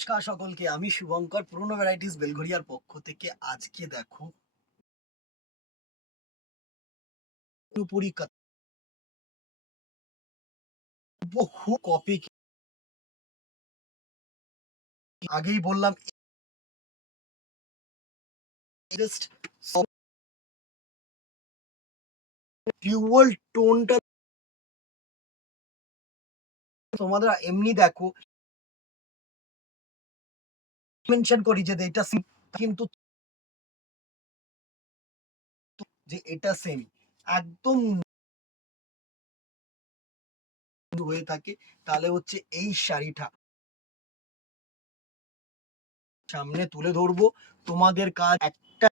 নমস্কার সকলকে, আমি শুভঙ্কর পুরনো ভ্যারাইটিস বেলঘরিয়ার পক্ষ থেকে। আজকে দেখো পুরোপুরি বহু কপি। আগেই বললাম জাস্ট ডিউয়াল টোনটা তোমাদের এমনি দেখো মেনশন করি যে এটা কিন্তু যে এটা সেম একদম হয়ে থাকে, তাহলে হচ্ছে এই শাড়িটা সামনে তুলে ধরবো। তোমাদের কাজ একটা,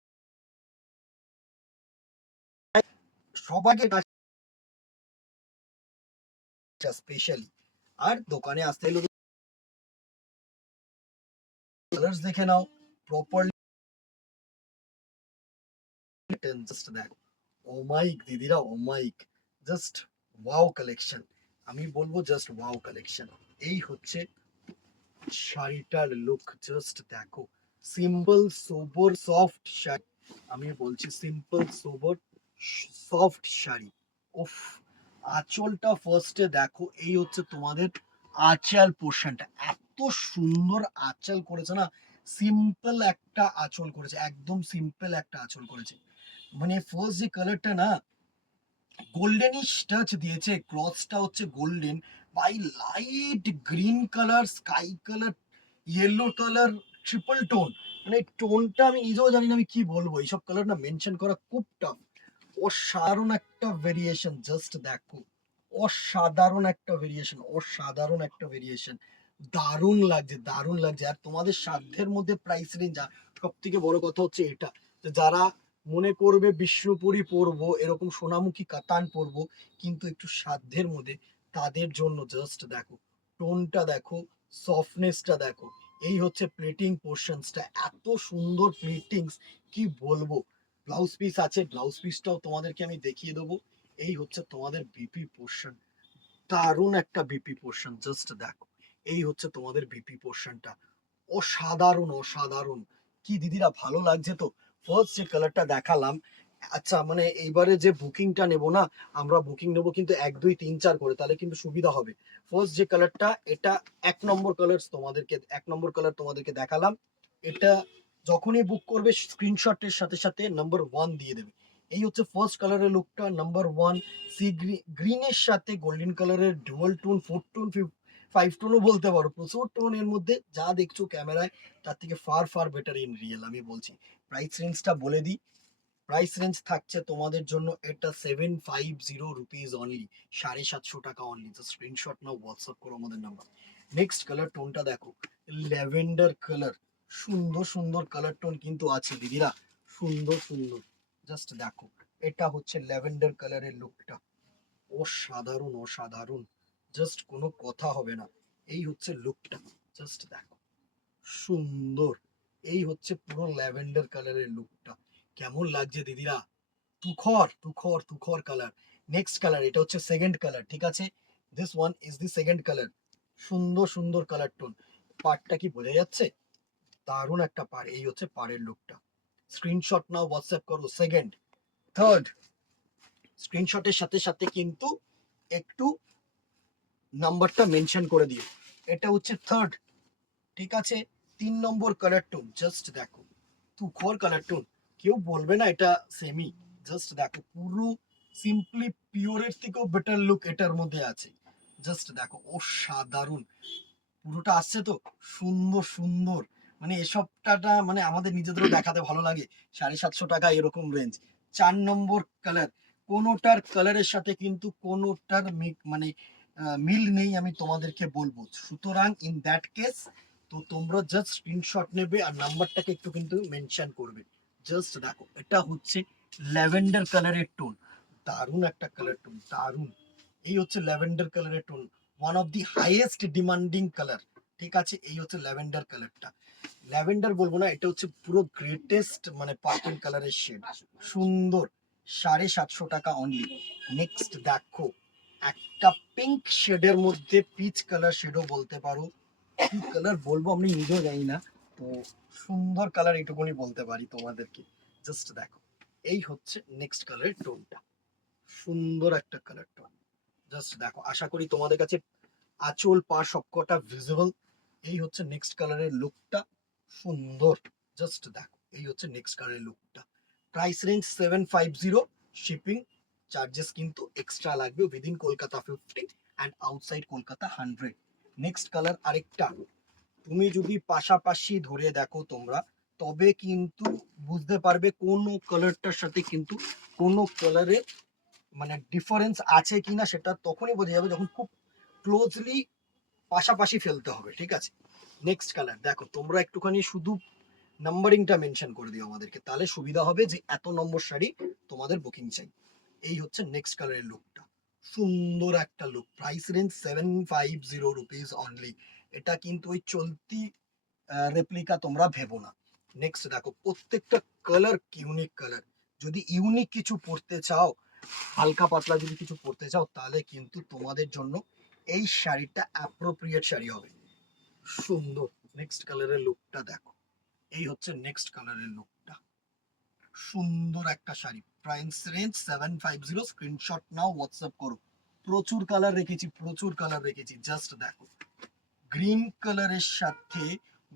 সবাইকে কাজ স্পেশালি। আর দোকানে আসতে হলে কালার্স দেখে নাও প্রপারলি। জাস্ট দেখো, ওমাইক দিদিরা, ওমাইক, জাস্ট ওয়াও কালেকশন। আমি বলবো জাস্ট ওয়াও কালেকশন। এই হচ্ছে শাড়িটার লুক, জাস্ট দেখো। সিম্পল সোবর সফট শাড়ি, আমি বলছি সিম্পল সোবর সফট শাড়ি। উফ, আঁচলটা ফার্স্টে দেখো। এই হচ্ছে তোমাদের আঁচল পোর্শনটা, এত সুন্দর আঁচল করেছে না। সিম্পল একটা আঁচল করেছে, একদম সিম্পল একটা আঁচল করেছে। মানে ফার্স্ট যে কালারটা না, গোল্ডেনিশ টাচ দিয়েছে, ক্রসটা হচ্ছে golden by light green colour, sky colour, yellow colour, triple tone. মানে টোনটা আমি নিজেও জানি না আমি কি বলবো, এইসব কালার না মেনশন করা খুব টাফ। অসাধারণ একটা ভেরিয়েশন, জাস্ট দেখো। অসাধারণ একটা ভেরিয়েশন, অসাধারণ একটা ভেরিয়েশন। দারুণ লাগছে, দারুণ লাগছে। আর তোমাদের সাধ্যের মধ্যে প্রাইস রেঞ্জ, সব থেকে বড় কথা হচ্ছে এটা, যে যারা মনে করবে বিষ্ণুপুরি পরবো, এরকম সোনামুখী কাতান পরবো, কিন্তু একটু সাধ্যের মধ্যে, তাদের জন্য জাস্ট দেখো টোনটা দেখো, সফটনেসটা দেখো। এই হচ্ছে প্লেটিং পোর্শনসটা, এত সুন্দর প্লেটিংস, কি বলবো। ব্লাউজ পিস আছে, ব্লাউজ পিসটাও তোমাদেরকে আমি দেখিয়ে দেবো। এই হচ্ছে তোমাদের বিপি পোর্শন, দারুণ একটা বিপি পোর্শন, জাস্ট দেখো। এই হচ্ছে তোমাদের বিপি পোর্শনটা, অসাধারণ অসাধারণ। কি দিদিরা, ভালো লাগছে তো? ফার্স্ট যে কালারটা দেখালাম, আচ্ছা মানে এইবারে যে বুকিংটা নেব না, আমরা বুকিং নেবো কিন্তু 1 2 3 4 করে, তাহলে কিন্তু সুবিধা হবে। ফার্স্ট যে কালারটা, এটা 1 নম্বর কালার, তোমাদেরকে 1 নম্বর কালার তোমাদেরকে দেখালাম। এটা যখনই বুক করবে স্ক্রিনশটের সাথে সাথে নাম্বার 1 দিয়ে দেবে। এই হচ্ছে ফার্স্ট কালারের লুকটা, নাম্বার 1। সি গ্রিনের সাথে গোল্ডেন কালারের ডুয়াল টোন, 4 টোন, 5 টোনও বলতে পারো, প্রচুর টোন এর মধ্যে। যা দেখছো ক্যামেরায় তার থেকে far far better in real, আমি বলছি। প্রাইস রেঞ্জটা বলে দিই, প্রাইস রেঞ্জ থাকছে তোমাদের জন্য এটা 750 রুপিস অনলি, 750 টাকা অনলি। তো স্ক্রিনশট নাও, হোয়াটসঅ্যাপ করো আমাদের নাম্বার। নেক্সট কালার টোনটা দেখো, ল্যাভেন্ডার কালার। সুন্দর সুন্দর কালার টোন কিন্তু আছে দিদিরা, সুন্দর সুন্দর। জাস্ট দেখো, এটা হচ্ছে ল্যাভেন্ডার কালারের লুকটা, অসাধারণ অসাধারণ, জাস্ট কোনো কথা হবে না। এই হচ্ছে লুকটা, জাস্ট দেখো, সুন্দর। এই হচ্ছে পুরো ল্যাভেন্ডার কালারের লুকটা, কেমন লাগছে দিদিরা? তুখর তুখর তুখর কালার। নেক্সট কালার, এটা হচ্ছে সেকেন্ড কালার, ঠিক আছে। This one is the second colour. সুন্দর সুন্দর কালার টোন। পাড়টা কি বোঝা যাচ্ছে? দারুণ একটা পাড়। এই হচ্ছে পাড়ের লুকটা। স্ক্রিনশট নাও, হোয়াটসঅ্যাপ করো। সেকেন্ড, থার্ড, স্ক্রিনশটের সাথে সাথে কিন্তু একটু নাম্বারটা মেনশন করে দিও। এটা হচ্ছে থার্ড, ঠিক আছে। 3 নম্বর কালার টোন, জাস্ট দেখো, তুখর কালার টোন। কেউ বলবে না এটা সেমি। জাস্ট দেখো, পুরো সিম্পলি পিওরের থেকেও বেটার লুক এটার মধ্যে আছে। জাস্ট দেখো, অসাধারণ। পুরোটা আসছে তো, সুন্দর সুন্দর। মানে এসবটা মানে আমাদের নিজেদেরও দেখাতে ভালো লাগে। 750 টাকা এরকম রেঞ্জ। 4 নম্বর কালার, কোনোটার কালারের সাথে কিন্তু কোনোটার মানে মিল নেই, আমি তোমাদেরকে বলবো। সুতরাং ইন দ্যাট কেস, তো তোমরা জাস্ট স্ক্রিনশট নেবে আর নাম্বারটাকে একটু কিন্তু মেনশন করবে। জাস্ট দেখো, এটা হচ্ছে ল্যাভেন্ডার কালারের টোন, দারুণ একটা কালার টোন, দারুণ। এই হচ্ছে ল্যাভেন্ডার কালারের tone, one of the highest demanding colour, ঠিক আছে। এই হচ্ছে ল্যাভেন্ডার কালারটা, ল্যাভেন্ডার বলবো না, এটা হচ্ছে পুরো গ্রেটেস্ট মানে পার্পল কালারের শেড, সুন্দর। 750 টাকা অনলি। নেক্সট দেখো, একটা পিঙ্ক শেডের মধ্যে, পিচ কালার শেডও বলতে পারো, কি কালার বলবো আমি নিজেও জানি না, তো সুন্দর কালার এইটুকুনি বলতে পারি তোমাদেরকে। জাস্ট দেখো, এই হচ্ছে নেক্সট কালারের টোনটা, সুন্দর একটা কালার টোন। জাস্ট দেখো, আশা করি তোমাদের কাছে আঁচল পা সবকটা ভিজিবল। এই হচ্ছে নেক্সট কালারের লুকটা, সুন্দর। জাস্ট দেখো, এই হচ্ছে নেক্সট কালারের লুকটা। প্রাইস রেঞ্জ 750, শিপিং চার্জেস কিন্তু এক্সট্রা লাগবে, within Kolkata 50 and outside Kolkata 100। Next colour আরেকটা, তুমি যদি পাশাপাশি ধরে দেখো তোমরা, তবে কিন্তু বুঝতে পারবে কোন কালারটার সাথে কিন্তু কোন কালারে মানে ডিফারেন্স আছে কিনা, সেটা তখনই বোঝা যাবে যখন খুব ক্লোজলি পাশাপাশি ফেলতে হবে, ঠিক আছে। নেক্সট কালার দেখো, তোমরা একটুখানি শুধু নাম্বারিংটা মেনশন করে দিও আমাদেরকে, তাহলে সুবিধা হবে যে এত নম্বর শাড়ি তোমাদের বুকিং চাই। এই হচ্ছে নেক্সট কালারের লুকটা, সুন্দর একটা look. Price range 750 rupees only. এটা কিন্তু ওই চলতি রেপ্লিকা তোমরা ভেবো না। নেক্সট দেখো, প্রত্যেকটা কালার ইউনিক কালার। যদি ইউনিক কিছু পড়তে চাও, হালকা পাতলা যদি কিছু পড়তে চাও, তাহলে কিন্তু তোমাদের জন্য এই শাড়িটা অ্যাপ্রোপ্রিয়েট শাড়ি হবে, সুন্দর। নেক্সট কালারের লুকটা দেখো, এই হচ্ছে নেক্সট কালারের লুকটা, সুন্দর একটা শাড়ি। প্রাইস রেঞ্জ 750, স্ক্রিনশট নাও, হোয়াটসঅ্যাপ করো। প্রচুর কালার রেখেছি, প্রচুর কালার রেখেছি। জাস্ট দেখো, গ্রিন কালারের সাথে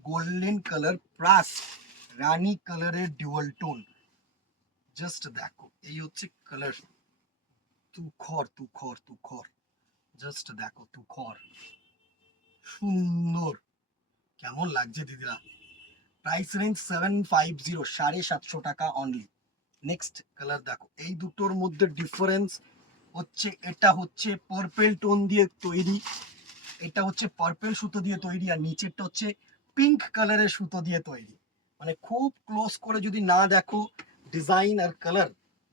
গোল্ডেন কালার প্লাস রানী কালারের ডুয়াল টোন। জাস্ট দেখো, এই হচ্ছে কালার, তুখর তুখর তুখর। জাস্ট দেখো, তুখর, সুন্দর। কেমন লাগছে দিদিরা? প্রাইস রেঞ্জ 750, 750 টাকা অনলি। নেক্সট কালার দেখো, এই দুটোর মধ্যে ডিফারেন্স হচ্ছে, এটা হচ্ছে পার্পেল টোন দিয়ে তৈরি, এটা হচ্ছে পার্পেল সুতো দিয়ে তৈরি, আর নিচেরটা হচ্ছে পিঙ্ক কালারের সুতো দিয়ে তৈরি। মানে খুব ক্লোজ করে যদি না দেখো ডিজাইন আর কালার,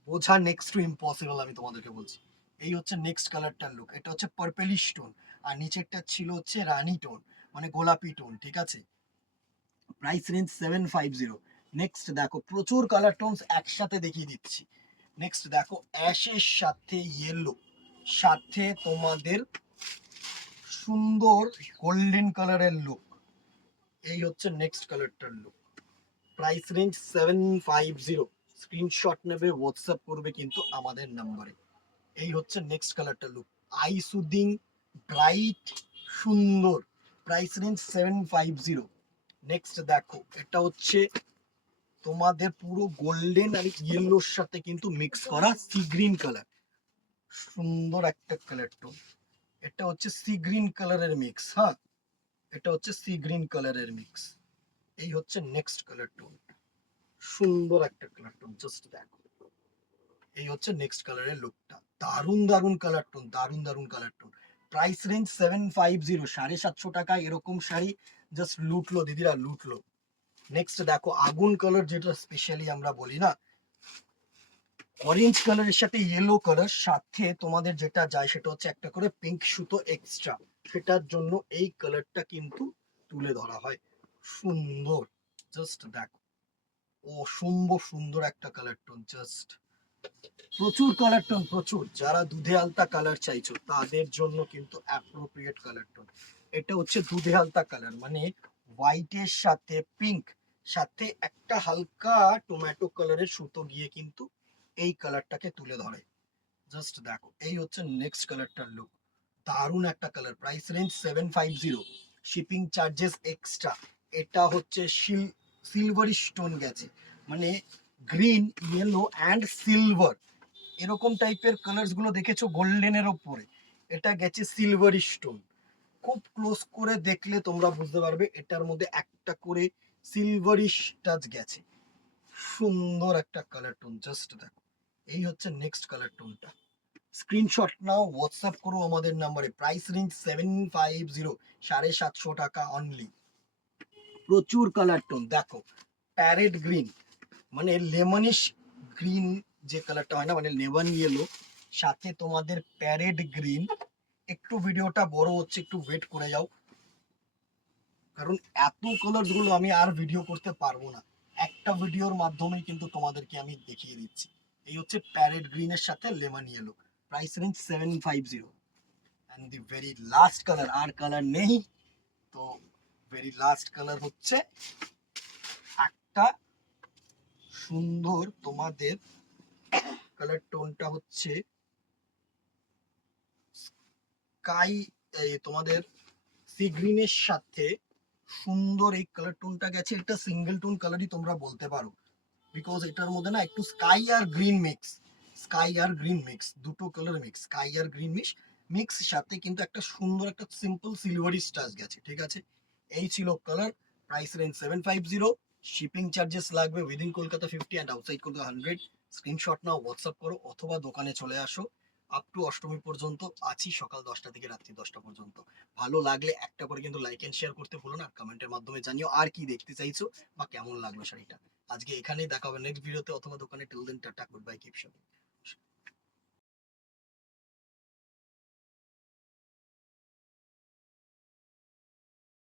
বোঝা নেক্সট টু ইম্পসিবল, আমি তোমাদেরকে বলছি। এই হচ্ছে নেক্সট কালারটার লুক, এটা হচ্ছে পার্পেলিশ টোন, আর নিচেরটা ছিল হচ্ছে রানী টোন, মানে গোলাপি টোন, ঠিক আছে। Price range 750। নেক্সট দেখো, প্রচুর কালার টোনস একসাথে দেখিয়ে দিচ্ছি। নেক্সট দেখো, অ্যাশের সাথে ইয়েলো, সাথে তোমাদের সুন্দর গোল্ডেন কালারের লুক। এই হচ্ছে নেক্সট কালারটার লুক। প্রাইস রেঞ্জ 750, স্ক্রিনশট নেবে, হোয়াটসঅ্যাপ করবে কিন্তু আমাদের নাম্বারে। এই হচ্ছে নেক্সট কালারটার লুক, আই সুদিং, ব্রাইট, সুন্দর। Price range 750। নেক্সট দেখো, এটা হচ্ছে তোমাদের পুরো গোল্ডেন আর ইয়েলোর সাথে কিন্তু মিক্স করা সি গ্রিন কালার, সুন্দর একটা কালার টোন। এটা হচ্ছে সি গ্রিন কালারের মিক্স, হ্যাঁ, এটা হচ্ছে সি গ্রিন কালারের মিক্স। এই হচ্ছে নেক্সট কালার টোন, সুন্দর একটা কালার টোন। জাস্ট দেখো, এই হচ্ছে নেক্সট কালারের লুকটা, দারুন দারুন কালার টোন, দারুন দারুন কালার টোন। প্রাইস রেঞ্জ 750, 750 টাকায় এরকম শাড়ি জাস্ট লুটলো দিদিরা, লুটলো। নেক্সট দেখো, আগুন কালার, যেটা স্পেশালি আমরা বলি না, অরেঞ্জ কালারের সাথে ইয়েলো কালার, সাথে তোমাদের যেটা যায় সেটা হচ্ছে একটা করে পিঙ্ক সুতো এক্সট্রা, সেটার জন্য এই কালারটা কিন্তু তুলে ধরা হয়, সুন্দর। জাস্ট দেখো, অসম্ভব সুন্দর একটা কালার টোন। জাস্ট প্রচুর কালার টোন, প্রচুর। যারা দুধে আলতা কালার চাইছো তাদের জন্য কিন্তু অ্যাপ্রোপ্রিয়েট কালার টোন। এটা হচ্ছে দুধে আলতা কালার, মানে হোয়াইটের সাথে পিঙ্ক, সাথে একটা হালকা টমেটো কালারের সুতো গিয়ে কিন্তু এই কালারটাকে তুলে ধরে। জাস্ট দেখো, এই হচ্ছে নেক্সট কালারটার লুক, দারুণ একটা colour. Price range 750, shipping charges extra. এটা হচ্ছে সিলভারি স্টোন গেছে, মানে গ্রিন, ইয়েলো অ্যান্ড সিলভার, এরকম টাইপের কালার্স গুলো দেখেছো গোল্ডেনের ওপরে, এটা গেছে সিলভারি স্টোন। খুব ক্লোজ করে দেখলে তোমরা বুঝতে পারবে এটার মধ্যে একটা করে সিলভারি টাচ গেছে, সুন্দর একটা কালার টোন। জাস্ট দেখো, এই হচ্ছে নেক্সট কালার টোনটা, স্ক্রিনশট নাও, হোয়াটসঅ্যাপ করো আমাদের নাম্বারে। প্রাইস রেঞ্জ 750, 750 টাকা অনলি। প্রচুর কালার টোন দেখো, প্যারেট গ্রিন, মানে লেমনিশ গ্রিন যে কালারটা হয় না, মানে লেমন ইয়েলো, সাথে তোমাদের প্যারেট গ্রিন। একটু ভিডিওটা বড় হচ্ছে, একটু ওয়েট করে যাও, কারণ এত কালার গুলো আমি আর ভিডিও করতে পারবো না, একটা ভিডিওর মাধ্যমেই কিন্তু তোমাদেরকে আমি দেখিয়ে দিচ্ছি। এই হচ্ছে প্যারেট গ্রিনের সাথে lemon yellow. Price range 750। And the very last colour, আর কালার নেই, তো ভেরি লাস্ট কালার হচ্ছে একটা সুন্দর তোমাদের কালার টোনটা হচ্ছে স্কাই, তোমাদের সি গ্রিনের সাথে সুন্দর এই কালার টোনটা গেছে। এটা সিঙ্গেল টোন কালারই তোমরা বলতে পারো, বিকজ এটার মধ্যে না একটু স্কাই আর গ্রিন মিক্স, স্কাই আর গ্রিন মিক্স, দুটো কালার মিক্স, স্কাই আর গ্রিন মিক্স সাথে কিন্তু একটা সুন্দর একটা সিম্পল সিলভারি স্টাচ গেছে। ঠিক আছে, এই ছিল colour. Price range 750, shipping charges লাগবে within Kolkata 50 and outside Kolkata 100। Screenshot নাও, হোয়াটসঅ্যাপ করো অথবা দোকানে চলে আসো। আপ টু অষ্টমী পর্যন্ত আছি, সকাল 10টা থেকে রাত্রি 10টা পর্যন্ত। ভালো লাগলে একটা করে কিন্তু লাইক এন্ড শেয়ার করতে ভুলো না, কমেন্টের মাধ্যমে জানিও আর কি দেখতে চাইছো বা কেমন লাগলো শাড়িটা। আজকে এখানেই দেখা হবে নেক্সট ভিডিওতে অথবা দোকানে। Till then tata, good bye, keep shopping.